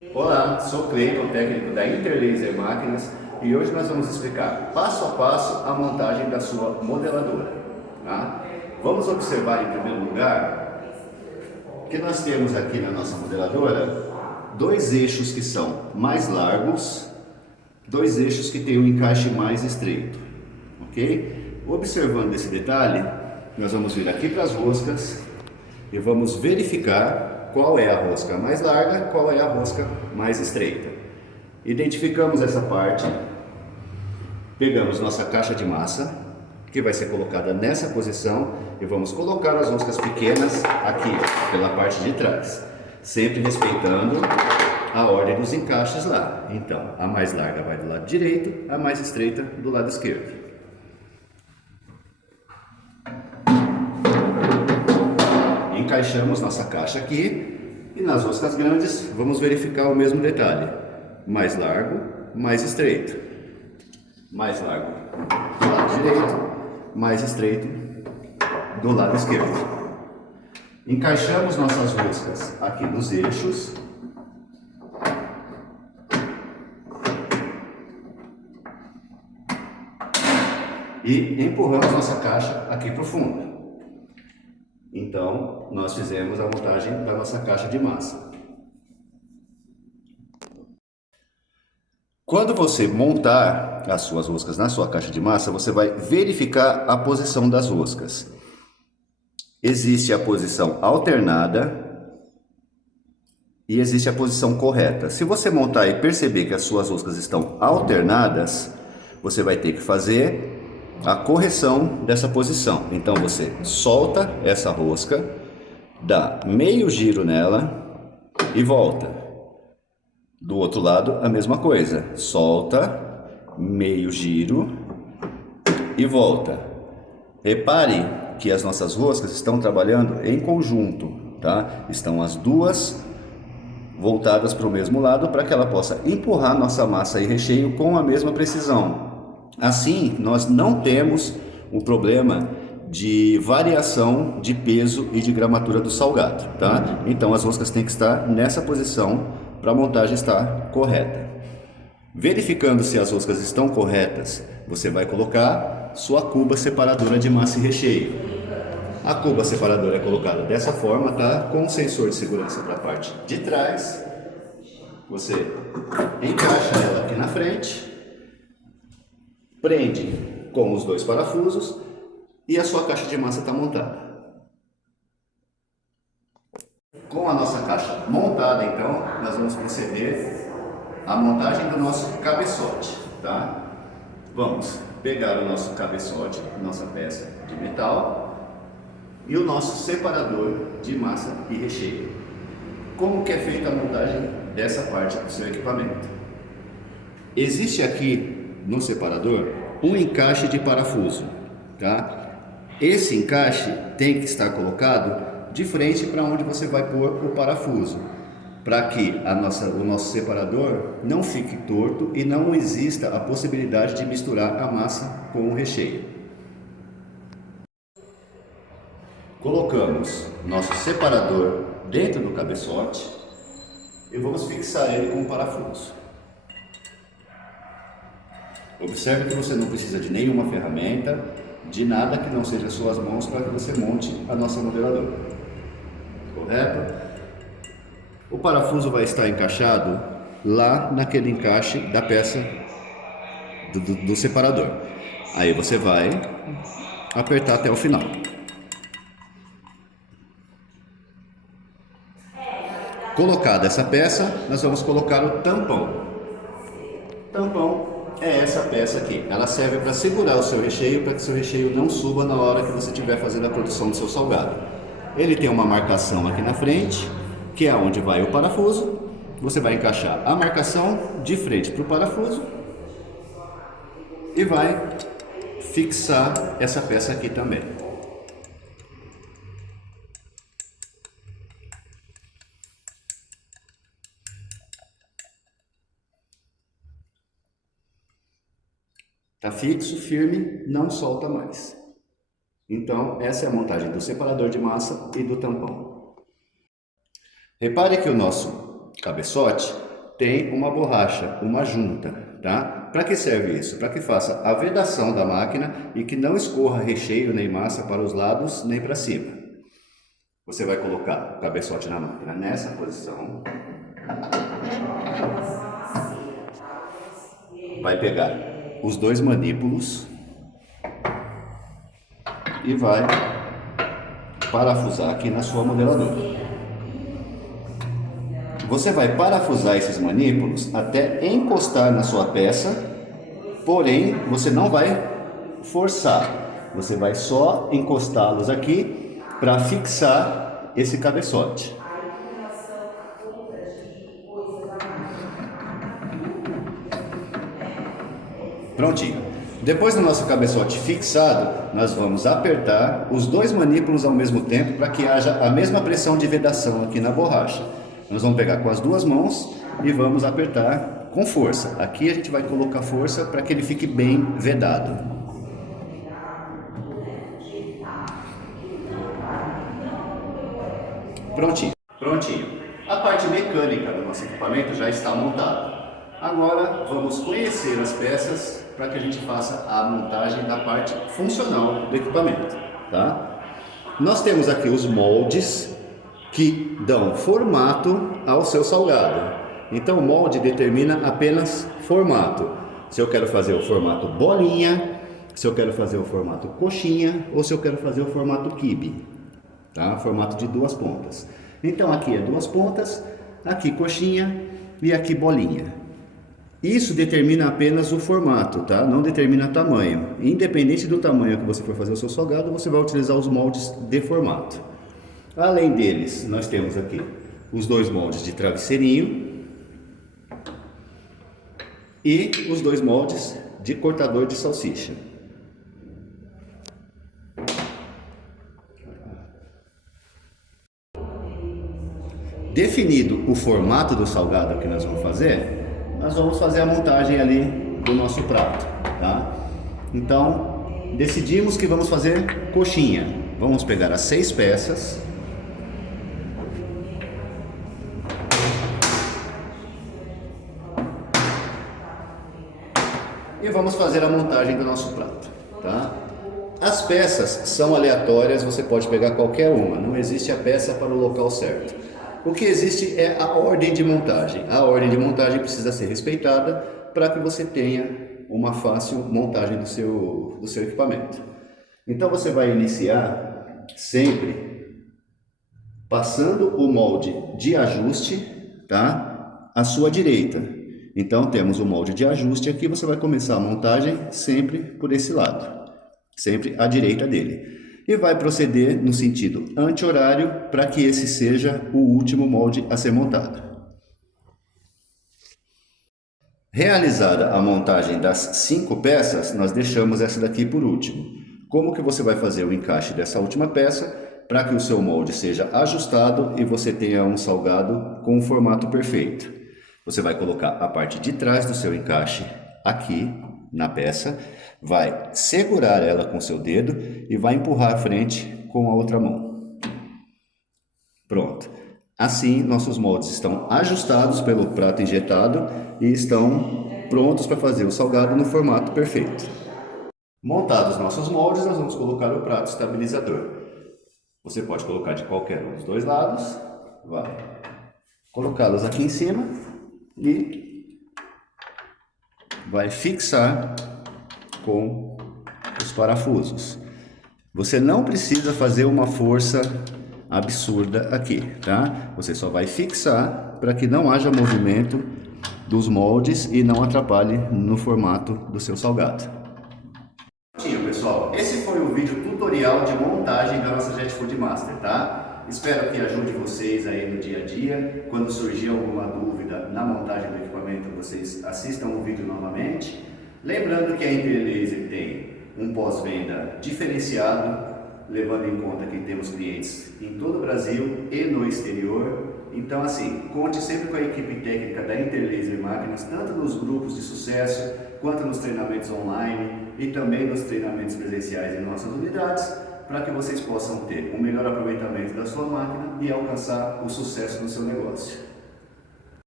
Olá, sou Cleiton, técnico da Interlaser Máquinas, e hoje nós vamos explicar passo a passo a montagem da sua modeladora. Tá? Vamos observar em primeiro lugar que nós temos aqui na nossa modeladora dois eixos que são mais largos, dois eixos que têm um encaixe mais estreito, ok? Observando esse detalhe, nós vamos vir aqui para as roscas e vamos verificar qual é a rosca mais larga, qual é a rosca mais estreita. Identificamos essa parte, pegamos nossa caixa de massa, que vai ser colocada nessa posição, e vamos colocar as roscas pequenas aqui, pela parte de trás, sempre respeitando a ordem dos encaixes lá. Então, a mais larga vai do lado direito, a mais estreita do lado esquerdo. Encaixamos nossa caixa aqui e nas roscas grandes vamos verificar o mesmo detalhe: mais largo, mais estreito, mais largo do lado direito, mais estreito do lado esquerdo. Encaixamos nossas roscas aqui nos eixos e empurramos nossa caixa aqui para o fundo. Então, nós fizemos a montagem da nossa caixa de massa. Quando você montar as suas roscas na sua caixa de massa, você vai verificar a posição das roscas. Existe a posição alternada e existe a posição correta. Se você montar e perceber que as suas roscas estão alternadas, você vai ter que fazer a correção dessa posição. Então você solta essa rosca, dá meio giro nela e volta. Do outro lado a mesma coisa, solta, meio giro e volta. Repare que as nossas roscas estão trabalhando em conjunto, tá? Estão as duas voltadas para o mesmo lado para que ela possa empurrar nossa massa e recheio com a mesma precisão. Assim, nós não temos um problema de variação de peso e de gramatura do salgado, tá? Então as roscas têm que estar nessa posição para a montagem estar correta. Verificando se as roscas estão corretas, você vai colocar sua cuba separadora de massa e recheio. A cuba separadora é colocada dessa forma, tá? Com um sensor de segurança para a parte de trás. Você encaixa ela aqui na frente, prende com os dois parafusos e a sua caixa de massa está montada. Com a nossa caixa montada, então, nós vamos proceder à montagem do nosso cabeçote, tá? Vamos pegar o nosso cabeçote, nossa peça de metal, e o nosso separador de massa e recheio. Como que é feita a montagem dessa parte do seu equipamento? Existe aqui no separador um encaixe de parafuso, tá? Esse encaixe tem que estar colocado de frente para onde você vai pôr o parafuso, para que o nosso separador não fique torto e não exista a possibilidade de misturar a massa com o recheio. Colocamos nosso separador dentro do cabeçote e vamos fixar ele com o parafuso. Observe que você não precisa de nenhuma ferramenta, de nada que não seja suas mãos para que você monte a nossa modeladora. Correto? O parafuso vai estar encaixado lá naquele encaixe da peça do separador. Aí você vai apertar até o final. Colocada essa peça, nós vamos colocar o tampão. Tampão é essa peça aqui. Ela serve para segurar o seu recheio, para que o seu recheio não suba na hora que você estiver fazendo a produção do seu salgado. Ele tem uma marcação aqui na frente, que é onde vai o parafuso. Você vai encaixar a marcação de frente para o parafuso e vai fixar essa peça aqui também. Está fixo, firme, não solta mais. Então, essa é a montagem do separador de massa e do tampão. Repare que o nosso cabeçote tem uma borracha, uma junta, tá? Para que serve isso? Para que faça a vedação da máquina e que não escorra recheio nem massa para os lados nem para cima. Você vai colocar o cabeçote na máquina nessa posição. Vai pegar os dois manípulos e vai parafusar aqui na sua modeladora. Você vai parafusar esses manípulos até encostar na sua peça, porém você não vai forçar, você vai só encostá-los aqui para fixar esse cabeçote. Prontinho. Depois do nosso cabeçote fixado, nós vamos apertar os dois manípulos ao mesmo tempo para que haja a mesma pressão de vedação aqui na borracha. Nós vamos pegar com as duas mãos e vamos apertar com força. Aqui a gente vai colocar força para que ele fique bem vedado. Prontinho. Prontinho. A parte mecânica do nosso equipamento já está montada. Agora vamos conhecer as peças para que a gente faça a montagem da parte funcional do equipamento, tá? Nós temos aqui os moldes que dão formato ao seu salgado. Então o molde determina apenas formato. Se eu quero fazer o formato bolinha, se eu quero fazer o formato coxinha ou se eu quero fazer o formato quibe, tá? Formato de duas pontas. Então aqui é duas pontas, aqui coxinha e aqui bolinha. Isso determina apenas o formato, tá? Não determina tamanho. Independente do tamanho que você for fazer o seu salgado, você vai utilizar os moldes de formato. Além deles, nós temos aqui os dois moldes de travesseirinho e os dois moldes de cortador de salsicha. Definido o formato do salgado que nós vamos fazer, nós vamos fazer a montagem ali do nosso prato, tá? Então, decidimos que vamos fazer coxinha. Vamos pegar as 6 peças. E vamos fazer a montagem do nosso prato, tá? As peças são aleatórias, você pode pegar qualquer uma, não existe a peça para o local certo. O que existe é a ordem de montagem. A ordem de montagem precisa ser respeitada para que você tenha uma fácil montagem do seu equipamento. Então você vai iniciar sempre passando o molde de ajuste, tá? À sua direita. Então temos o molde de ajuste aqui, você vai começar a montagem sempre por esse lado, sempre à direita dele. E vai proceder no sentido anti-horário para que esse seja o último molde a ser montado. Realizada a montagem das 5 peças, nós deixamos essa daqui por último. Como que você vai fazer o encaixe dessa última peça para que o seu molde seja ajustado e você tenha um salgado com um formato perfeito? Você vai colocar a parte de trás do seu encaixe aqui na peça, vai segurar ela com seu dedo e vai empurrar à frente com a outra mão. Pronto. Assim, nossos moldes estão ajustados pelo prato injetado e estão prontos para fazer o salgado no formato perfeito. Montados nossos moldes, nós vamos colocar o prato estabilizador. Você pode colocar de qualquer um dos dois lados, vai colocá-los aqui em cima e vai fixar com os parafusos. Você não precisa fazer uma força absurda aqui, tá? Você só vai fixar para que não haja movimento dos moldes e não atrapalhe no formato do seu salgado. Prontinho, pessoal. Esse foi o vídeo tutorial de montagem da nossa Jet Food Master, tá? Espero que ajude vocês aí no dia a dia. Quando surgir alguma dúvida na montagem do equipamento, vocês assistam o vídeo novamente. Lembrando que a Interlaser tem um pós-venda diferenciado, levando em conta que temos clientes em todo o Brasil e no exterior. Então, assim, conte sempre com a equipe técnica da Interlaser Máquinas, tanto nos grupos de sucesso, quanto nos treinamentos online e também nos treinamentos presenciais em nossas unidades, para que vocês possam ter um melhor aproveitamento da sua máquina e alcançar o sucesso no seu negócio.